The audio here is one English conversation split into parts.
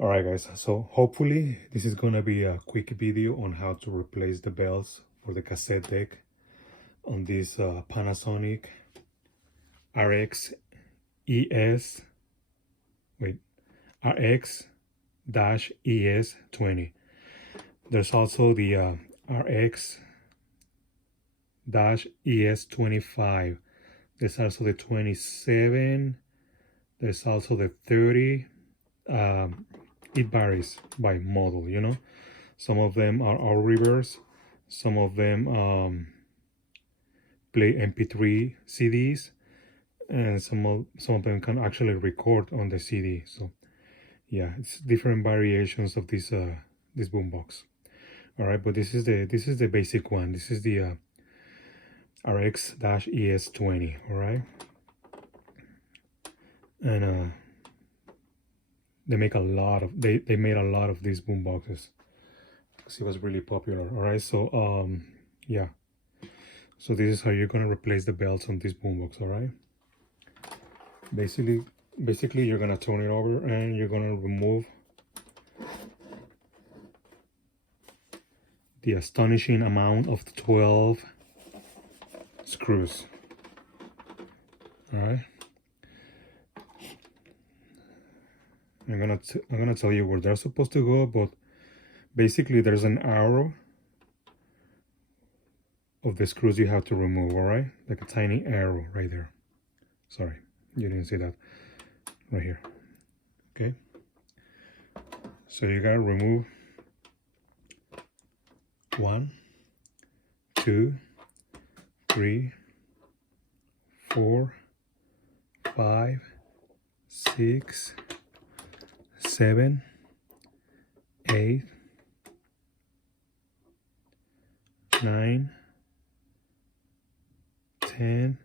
All right, guys, so hopefully this is gonna be a quick video on how to replace the belts for the cassette deck on this Panasonic RX-ES RX-ES20. There's also the RX-ES25. There's also the 27. There's also the 30. It varies by model, you know. Some of them are all reverse. Some of them play MP3 CDs, and some of them can actually record on the CD. So yeah, it's different variations of this this boombox. All right, but this is the basic one. This is the RX-ES20. All right, and they make a lot of they made a lot of these boom boxes because it was really popular. All right, so yeah, so this is how you're gonna replace the belts on this boombox. All right, basically you're gonna turn it over and you're gonna remove the astonishing amount of 12 screws. All right, I'm gonna tell you where they're supposed to go, but basically there's an arrow of the screws you have to remove. All right, like a tiny arrow right there. Sorry, you didn't see that. Right here. Okay, so you gotta remove 1, 2, 3, 4, 5, 6, 7, 8, 9, 10,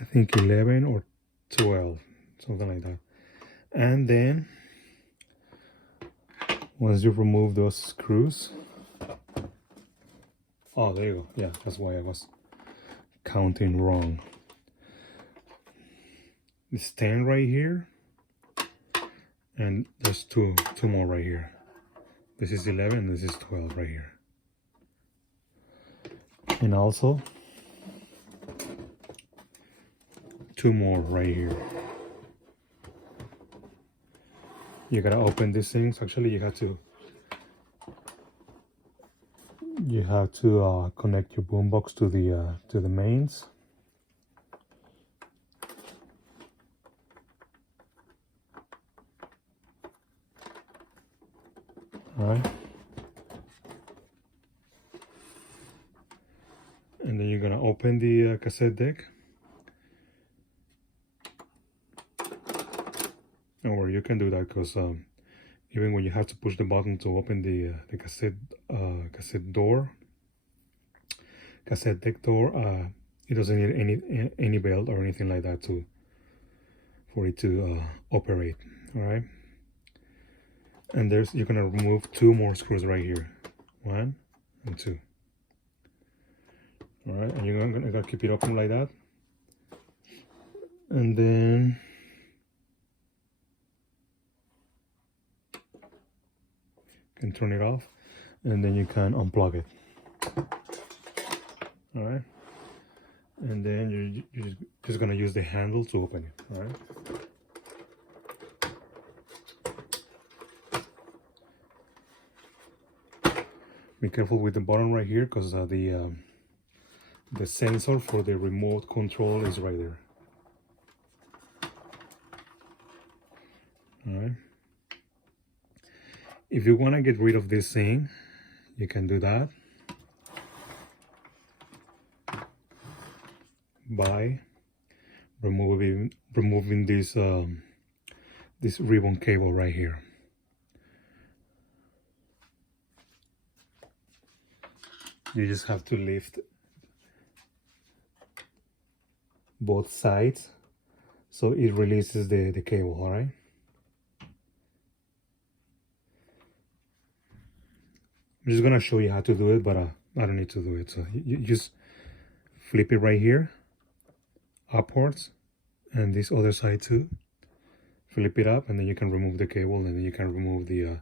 I think 11 or 12, something like that. And then once you remove those screws, oh, there you go. Yeah, that's why I was counting wrong. It's 10 right here, and there's two more right here. This is 11 and this is 12 right here. And also 2 more right here. You gotta open these things. Actually, you have to connect your boombox to the mains. All right, and then you're gonna open the cassette deck, or you can do that because even when you have to push the button to open the cassette deck door, it doesn't need any belt or anything like that for it to operate. All right, and you're gonna remove 2 more screws right here, 1 and 2. All right, and you're gonna keep it open like that, and then you can turn it off, and then you can unplug it. All right, and then you're just gonna use the handle to open it. All right. Be careful with the button right here because the sensor for the remote control is right there. All right. If you want to get rid of this thing, you can do that by removing this this ribbon cable right here. You just have to lift both sides so it releases the cable. All right. I'm just gonna show you how to do it, but I don't need to do it. So you just flip it right here upwards, and this other side too. flip it up, and then you can remove the cable, and then you can remove the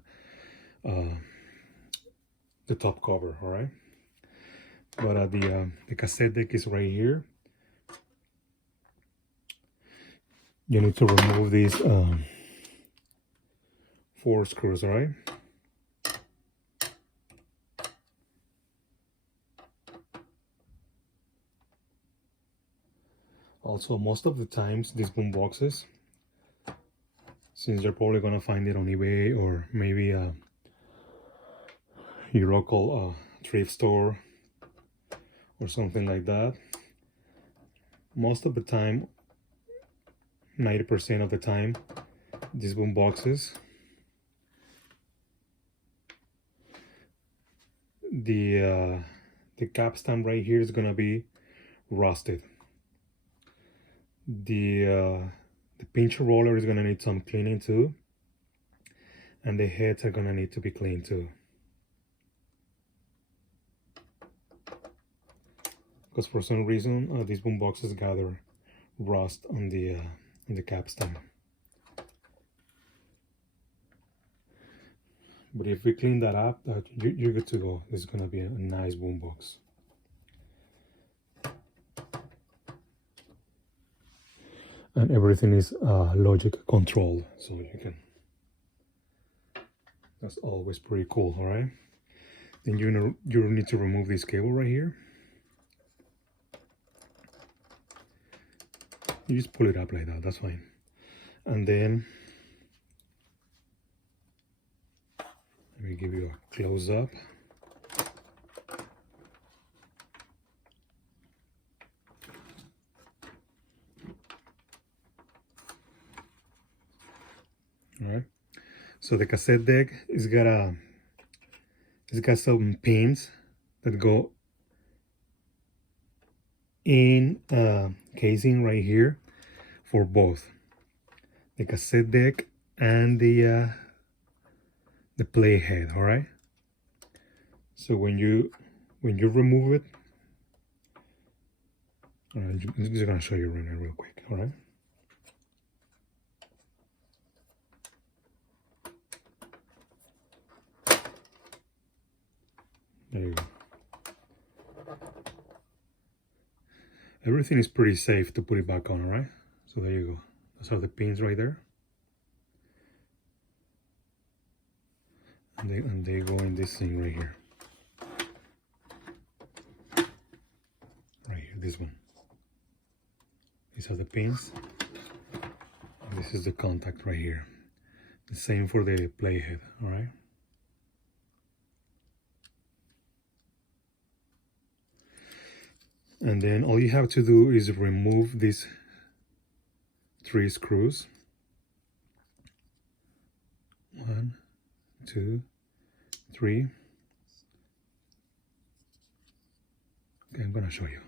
top cover. All right. But the cassette deck is right here. You need to remove these 4 screws. All right. Also, most of the times these boom boxes, since you're probably gonna find it on eBay or maybe your local thrift store or something like that, most of the time, 90% of the time, these boom boxes, the capstan right here is gonna be rusted. The pinch roller is gonna need some cleaning too, and the heads are gonna need to be cleaned too, because for some reason these boom boxes gather rust on the capstan. But if we clean that up, you're good to go. This is gonna be a nice boom box. And everything is logic controlled, so you can, that's always pretty cool. All right, then you need to remove this cable right here. You just pull it up like that, that's fine. And then let me give you a close-up. All right, so the cassette deck is got some pins that go in casing right here for both the cassette deck and the playhead. All right, so when you remove it, I'm just gonna show you right now real quick. All right, there you go. Everything is pretty safe to put it back on. All right, so there you go. Those are the pins right there, and they go in this thing right here. Right here, this one. These are the pins. And this is the contact right here. The same for the playhead. All right. And then all you have to do is remove these 3 screws. 1, 2, 3. Okay, I'm gonna show you.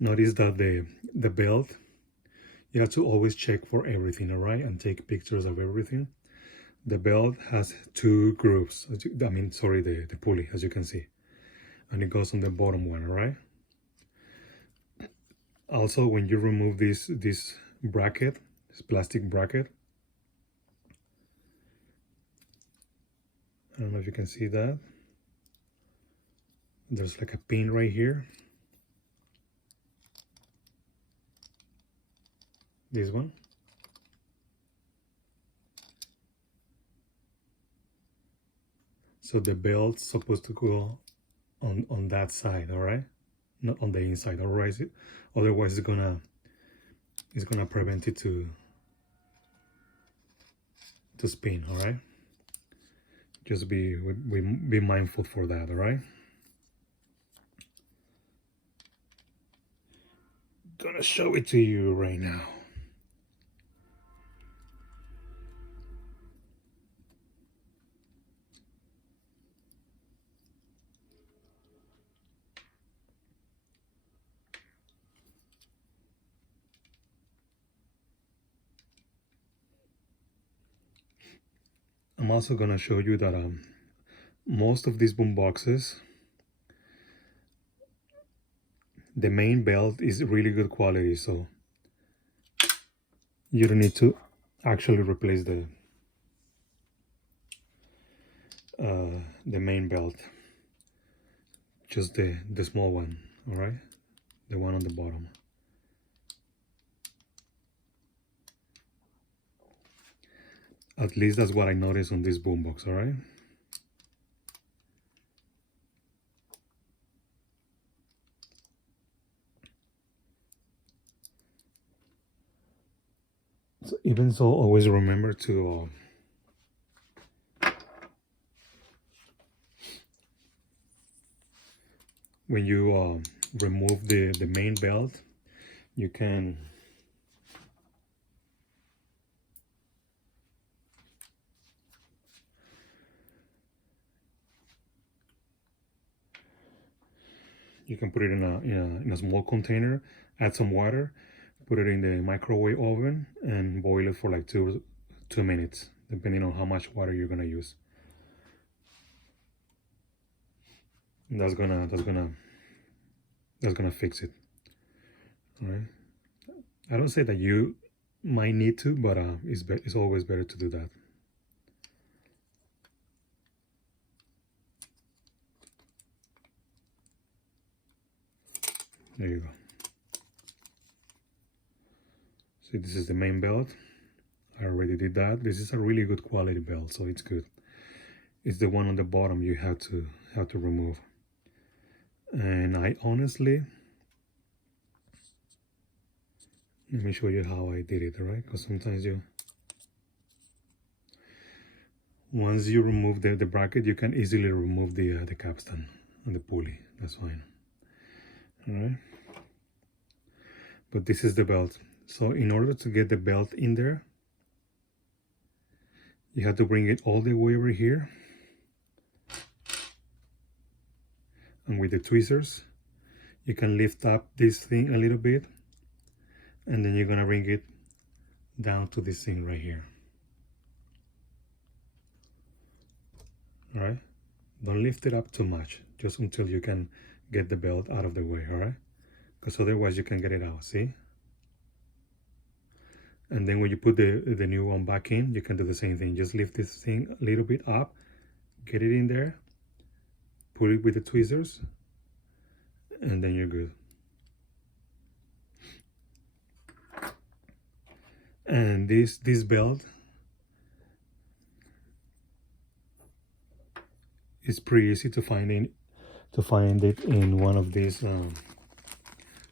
Notice that the belt, you have to always check for everything, all right, and take pictures of everything. The belt has 2 grooves. I mean, sorry, the pulley, as you can see, and it goes on the bottom one, all right. Also, when you remove this bracket, this plastic bracket, I don't know if you can see that. There's like a pin right here. This one. So the belt's supposed to go on that side, all right, not on the inside. Otherwise it's gonna prevent it to spin. All right, just be mindful for that. All right, gonna show it to you right now. I'm also gonna show you that most of these boom boxes, The main belt is really good quality, so you don't need to actually replace the main belt, just the small one. All right, the one on the bottom. At least that's what I noticed on this boombox. All right. So even so, always remember to when you remove the main belt, you can put it in a small container, add some water, put it in the microwave oven, and boil it for like two minutes, depending on how much water you're gonna use. And that's gonna fix it. All right. I don't say that you might need to, but it's always better to do that. There you go. See, this is the main belt. I already did that. This is a really good quality belt, so it's good. It's the one on the bottom you have to remove. And I honestly, let me show you how I did it, all right? Because sometimes once you remove the bracket, you can easily remove the capstan and the pulley. That's fine. All right. But this is the belt. So in order to get the belt in there, you have to bring it all the way over here. And with the tweezers, you can lift up this thing a little bit, and then you're gonna bring it down to this thing right here. All right. Don't lift it up too much, just until you can get the belt out of the way, all right? Because otherwise you can get it out, see? And then when you put the new one back in, you can do the same thing. Just lift this thing a little bit up, get it in there, put it with the tweezers, and then you're good. And this belt is pretty easy to find it in one of these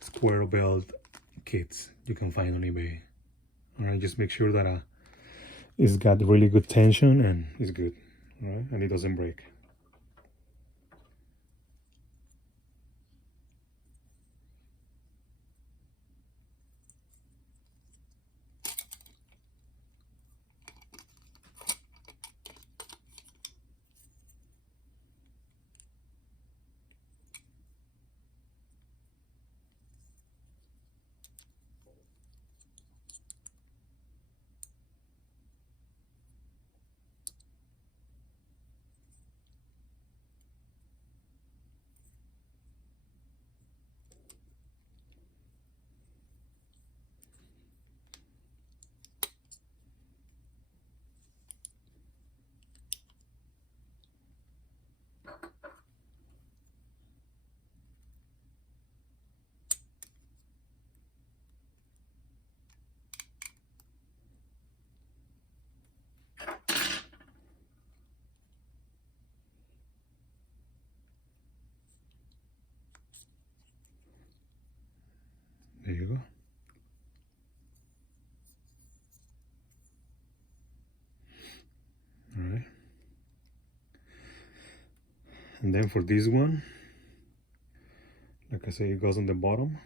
square belt kits you can find on eBay. All right, just make sure that it's got really good tension and it's good, all right, and it doesn't break. There you go. All right. And then for this one, like I say, it goes on the bottom.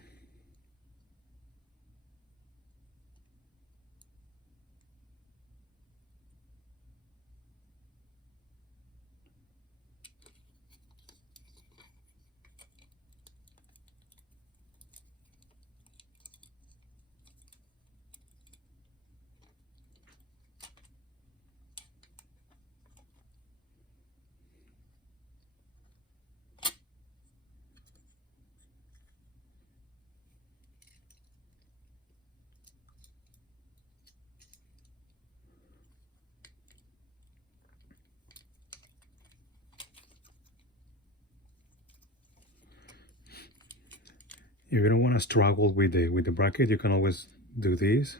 If you don't want to struggle with the bracket, you can always do this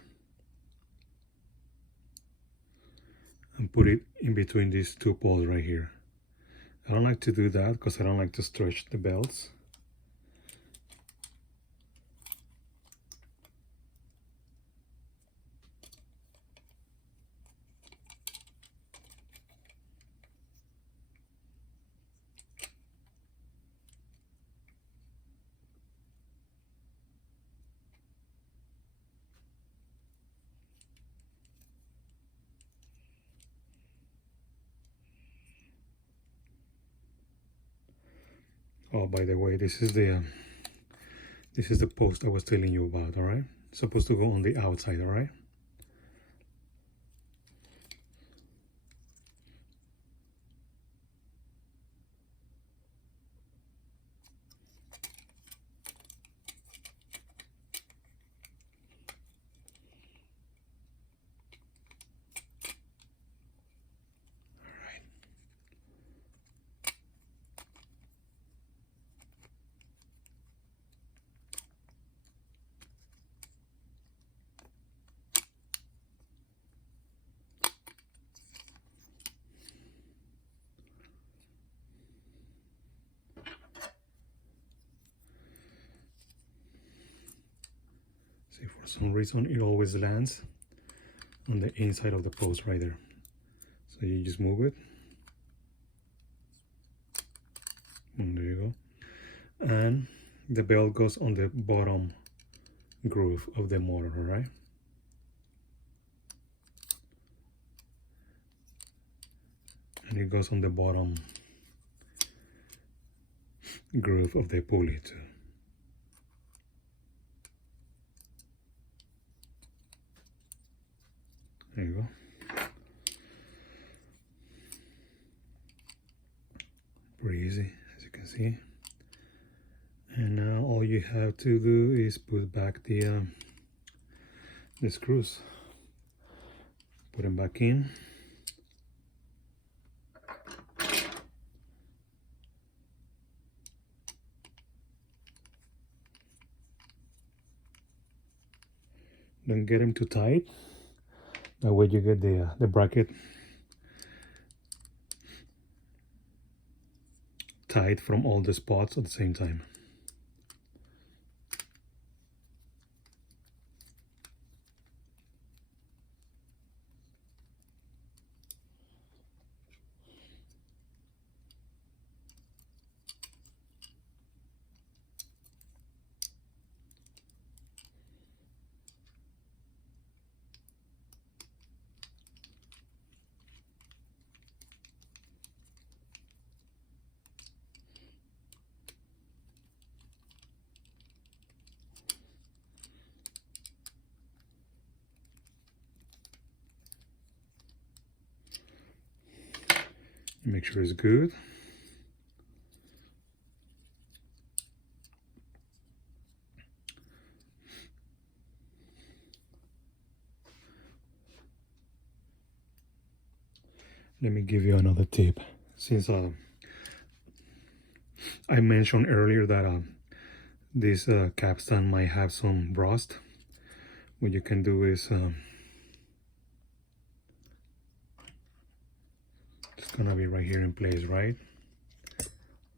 and put it in between these two poles right here. I don't like to do that because I don't like to stretch the belts. Oh, by the way, this is the post I was telling you about. All right, it's supposed to go on the outside. All right. See, for some reason it always lands on the inside of the post right there. So you just move it. And there you go. And the belt goes on the bottom groove of the motor, all right? And it goes on the bottom groove of the pulley too. There you go. Pretty easy, as you can see. And now all you have to do is put back the screws. Put them back in. Don't get them too tight. That way you get the bracket tight from all the spots at the same time. Make sure it's good. Let me give you another tip. Since I mentioned earlier that this capstan might have some rust, what you can do is it's gonna be right here in place, right?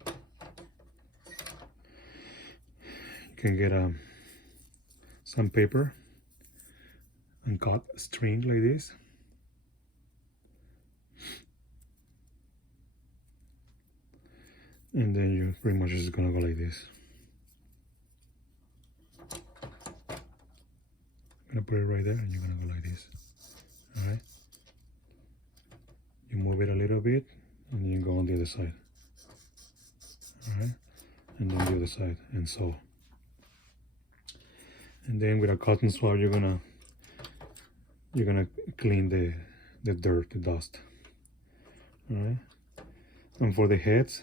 You can get some paper and cut a string like this. And then you pretty much just gonna go like this. I'm gonna put it right there and you're gonna go like this. Alright? You move it a little bit and then you go on the other side. Alright? And then the other side, and so. And then with a cotton swab you're gonna clean the dirt, the dust. Alright? And for the heads,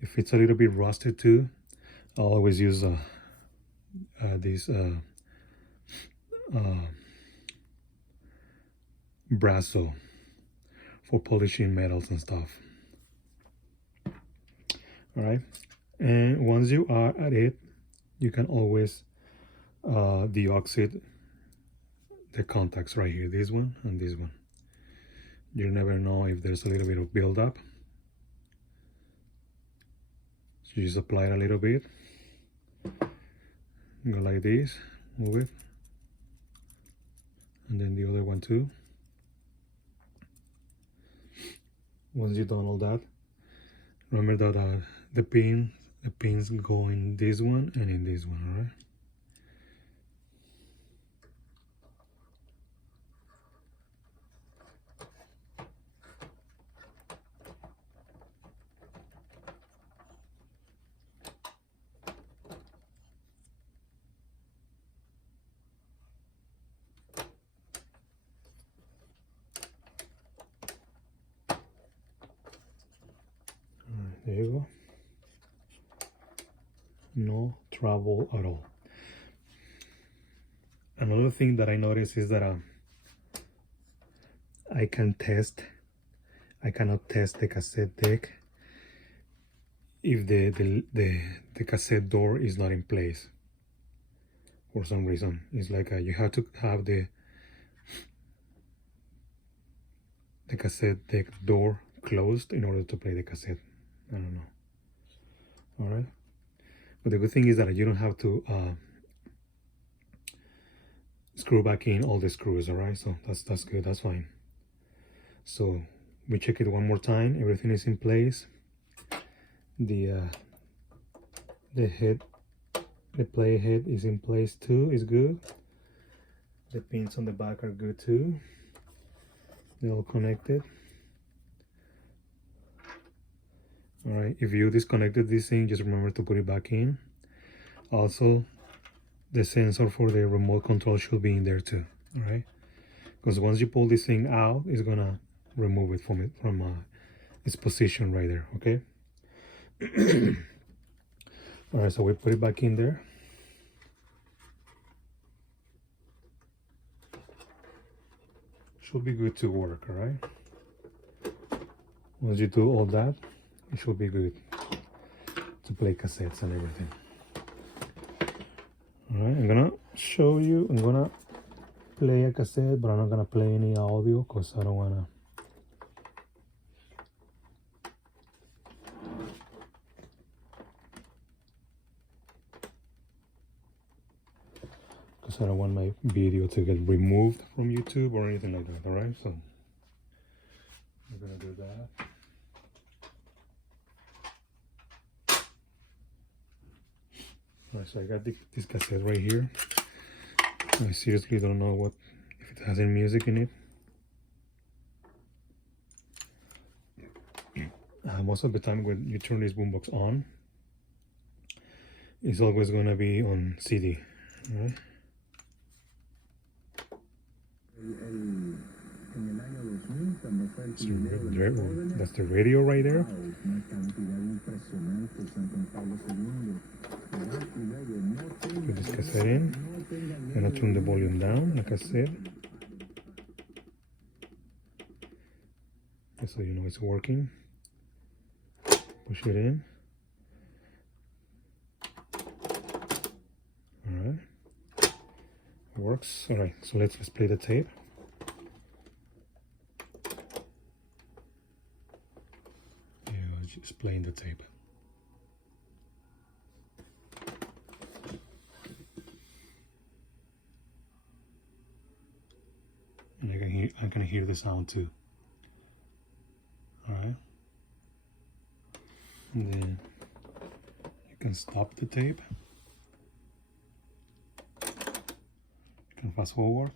if it's a little bit rusted too, I'll always use this brasso for polishing metals and stuff. All right, and once you are at it, you can always deoxide the contacts right here, this one and this one. You never know if there's a little bit of buildup. So you just apply it a little bit, go like this, move it, and then the other one too. Once you've done all that, remember that the pins go in this one and in this one, all right? There you go. No trouble at all. Another thing that I noticed is that I cannot test the cassette deck if the cassette door is not in place for some reason. It's like you have to have the cassette deck door closed in order to play the cassette. I don't know. All right, but the good thing is that you don't have to screw back in all the screws. All right, so that's good, that's fine. So we check it one more time. Everything is in place. The head, the play head is in place too, is good. The pins on the back are good too. They're all connected. All right, if you disconnected this thing, just remember to put it back in. Also, the sensor for the remote control should be in there too, all right? Because once you pull this thing out, it's gonna remove it from its position right there, okay? All right, so we put it back in there. Should be good to work, all right? Once you do all that, it should be good to play cassettes and everything. All right, I'm gonna show you. I'm gonna play a cassette, but I'm not gonna play any audio because I don't wanna. Because I don't want my video to get removed from YouTube or anything like that. All right, so I'm gonna do that. All right, so I got this cassette right here. I seriously don't know if it has any music in it. Most of the time when you turn this boombox on, it's always gonna be on CD, all right? That's the radio right there. Put this cassette in. I'm gonna turn the volume down, like I said, just so you know it's working. Push it in. All right, it works. All right, so let's play the tape. Yeah, just playing the tape. And I can hear the sound too. All right. And then you can stop the tape. You can fast forward.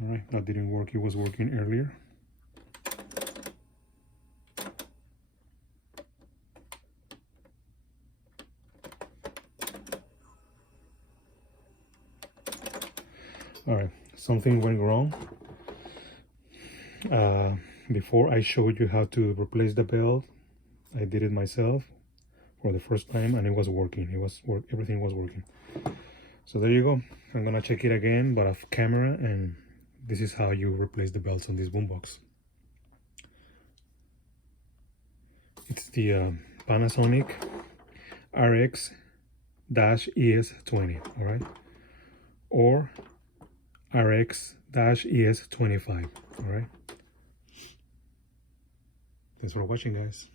All right, that didn't work. It was working earlier. All right, something went wrong. Before I showed you how to replace the belt, I did it myself for the first time, and it was working. Everything was working. So there you go. I'm gonna check it again, but off camera, and this is how you replace the belts on this boombox. It's the Panasonic RX-ES20, all right, or RX-ES25, all right. Thanks for watching, guys.